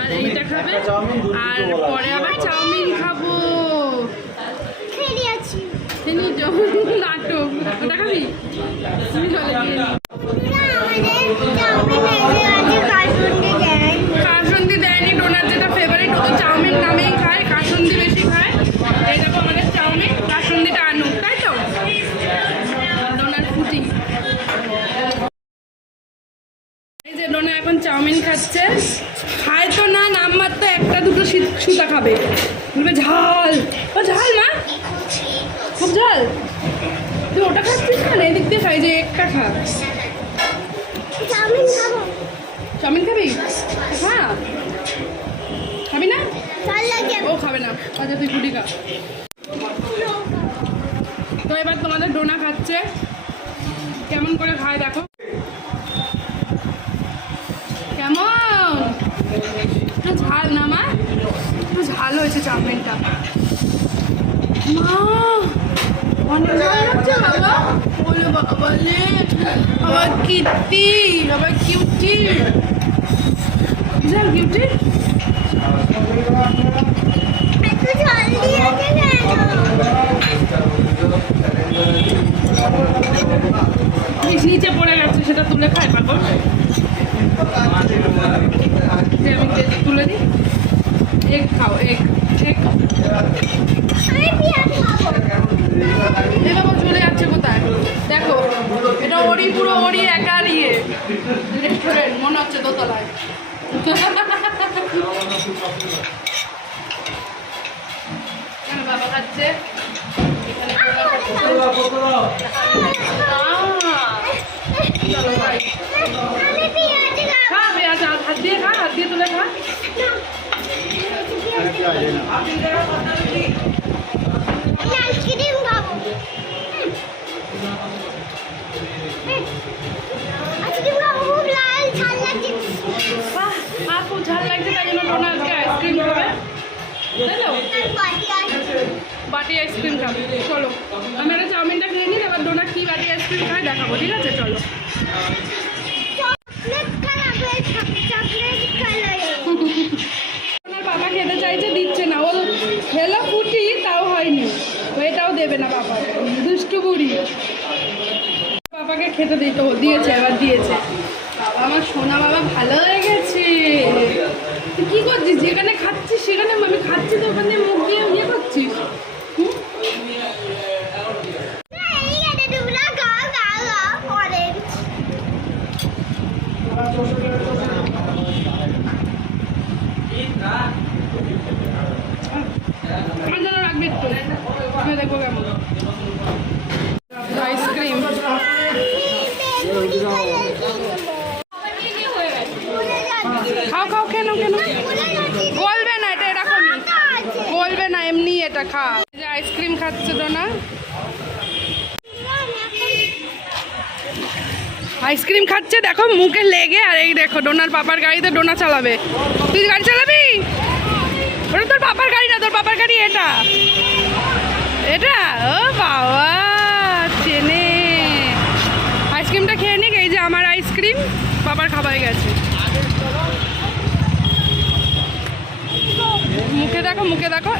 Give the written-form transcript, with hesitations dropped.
আর এইটা খাবে, আর পরে আবার চাউমিন খাবো। নাটক ওটা খাবি? কাসুন্দি দেয়নি, ডোনার যেটা ফেভারিট ও তো চাউমিন নামেই খায়, কাসুন্দি বেশি খায়। এই দেখো আমাদের চাউমিন, কাসুন্দিটা আনুক, তাই তো? ডোনার ফুটি। এই যে ডোনা এখন চাউমিন খাচ্ছে, খায় তো না নামমাত্র একটা দুটো সুতা খাবে, বলবে ঝাল। ও ঝাল না, খুব ঝাল। তুই ওটা খাচ্ছিস না, এদিক দিয়ে খাই, যে একটা খা। চাউমিন খাবি? হ্যাঁ, খাবি না? ও খাবে না, আচ্ছা তুই ফুটি খা। তো এবার তোমাদের ডোনা খাচ্ছে, কেমন করে খায় দেখো। কেমন ঝাল না মা? একটু ঝাল হয়েছে চাউমিনটা। মা অনেক ঝাল লাগছে বাবা। বলে বাবা রে, আবার কিউটি, আবার কিউটি, ঝাল কিউটি। নিচে পড়ে গেছে, সেটা তুলে খায় পাগল। আমি তুলে দিই, এগ খাও, এগ এগ। এবার চলে যাচ্ছে কোথায় দেখো, এটা ওরই, পুরো ওরই একার ইয়ে রেস্টুরেন্ট মনে হচ্ছে দোতলায়। বাবা খাচ্ছে, চলো ভাই খা, পেঁয়াজ হাত দিয়ে খা, হাত দিয়ে তুলে খা। খুব ঝাল লাগছে, তাই জন্য ডোনা আজকে আইসক্রিম খাবে, বাটি আইসক্রিম খাবে। চলো আমি একটা চাউমিনটা খেয়ে নিই, এবার ডোনা কি বাটি আইসক্রিম খায় দেখাবো, ঠিক আছে? চলো। বাবা খেতে চাইছে, দিচ্ছে না, ও খেলো ফুটি তাও হয়নি, এটাও দেবে না বাবা, দুষ্টু বুড়ি। বাবাকে খেতে দিয়েছে, এবার দিয়েছে। বাবা আমার সোনা বাবা ভালো হয়ে গেছে। তুই কি করছিস? যেখানে খাচ্ছিস সেখানে, আমি খাচ্ছি তো ওখানে মুখ দিয়ে ইয়ে করছিস। রাখবি একটু, দেখবো কেমন আইসক্রিম। খাও খাও, কেন কেন বলবে না, এটা এরকমই বলবে না, এমনি এটা খা। যে আইসক্রিম খাচ্ছে ডোনা, আইসক্রিম খাচ্ছে দেখো মুখে লেগে। আর এই দেখো ডোনার পাপার গাড়িতে ডোনা চালাবে। তুই গাড়ি চালাবি? ওটা তোর পাপার গাড়ি না, তোর পাপার গাড়ি এটা, এটা। ও বাবা চেনে। আইসক্রিমটা খেয়ে নিক, এই যে আমার আইসক্রিম, বাবার খাবার গেছে। মুখে দেখো, মুখে দেখো,